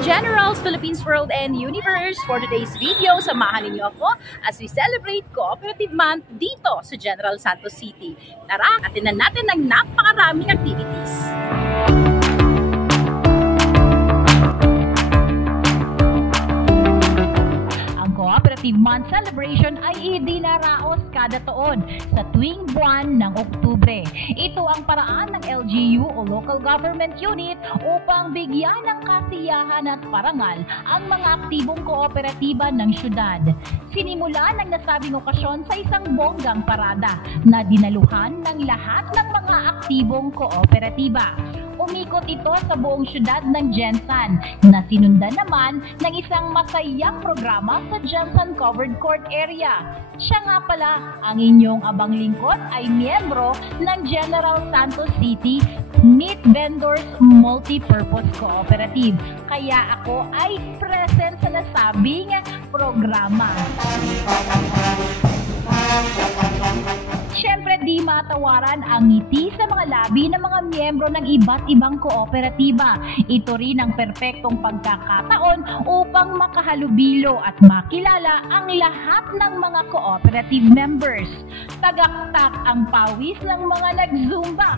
Generals, Philippines World and Universe. For today's video, samahan ninyo ako as we celebrate Cooperative Month dito sa General Santos City. Tara, atinan natin ang napakaraming activities. Cooperative Month celebration ay idinaraos kada taon sa tuwing buwan ng Oktubre. Ito ang paraan ng LGU o Local Government Unit upang bigyan ng kasiyahan at parangal ang mga aktibong kooperatiba ng syudad. Sinimulan ang nasabing okasyon sa isang bonggang parada na dinaluhan ng lahat ng mga aktibong kooperatiba. Umikot ito sa buong syudad ng Gensan na sinundan naman ng isang masayang programa sa Gensan Covered Court Area. Siya nga pala, ang inyong abang lingkod ay miyembro ng General Santos City Meat Vendors Multipurpose Cooperative. Kaya ako ay present sa nasabing programa. Siyempre di matawaran ang ngiti sa mga labi ng mga miyembro ng iba't ibang kooperatiba. Ito rin ang perpektong pagkakataon upang makahalubilo at makilala ang lahat ng mga cooperative members. Tagaktak ang pawis ng mga nag-zumba.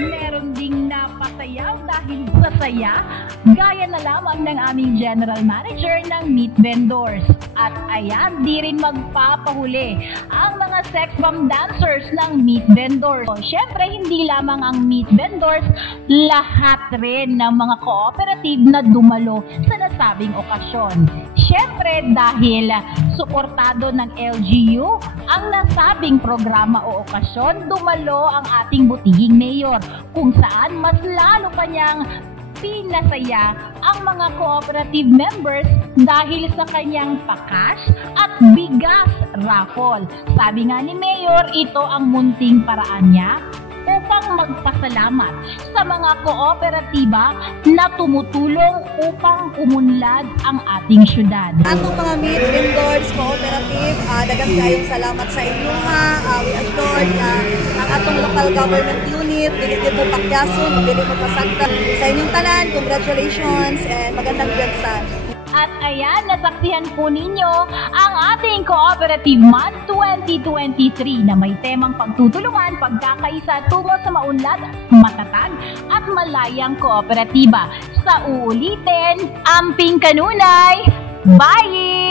Meron ding napasayaw dahil sa saya, gaya na lamang ng aming General Manager ng Meat Vendors. At ayan, di rin magpapahuli ang mga sex bomb dancers ng Meat Vendors. So, syempre, hindi lamang ang Meat Vendors, lahat rin ng mga cooperative na dumalo sa nasabing okasyon. Syempre, dahil suportado ng LGU ang nasabing programa o okasyon, dumalo ang ating butihing mayor, kung saan mas lalo kanyang pinasaya ang mga cooperative members dahil sa kanyang pakas at bigas raffle. Sabi nga ni Mayor, ito ang munting paraan niya upang magpasalamat sa mga kooperatiba na tumutulong upang umunlad ang ating syudad. Atong mga Meat Vendors Cooperative, daghang kayong salamat sa inyo ha. We assured na ang atong local government unit, dili dito pakyason, dili mo pasagta. Sa inyong tanan, congratulations and magandang Gensan. At ayan, nasaksihan po ninyo ang ating Cooperative Month 2023 na may temang pagtutulungan, pagkakaisa tungo sa maunlad, matatag at malayang kooperatiba. Sa uulitin, amping kanunay, bye!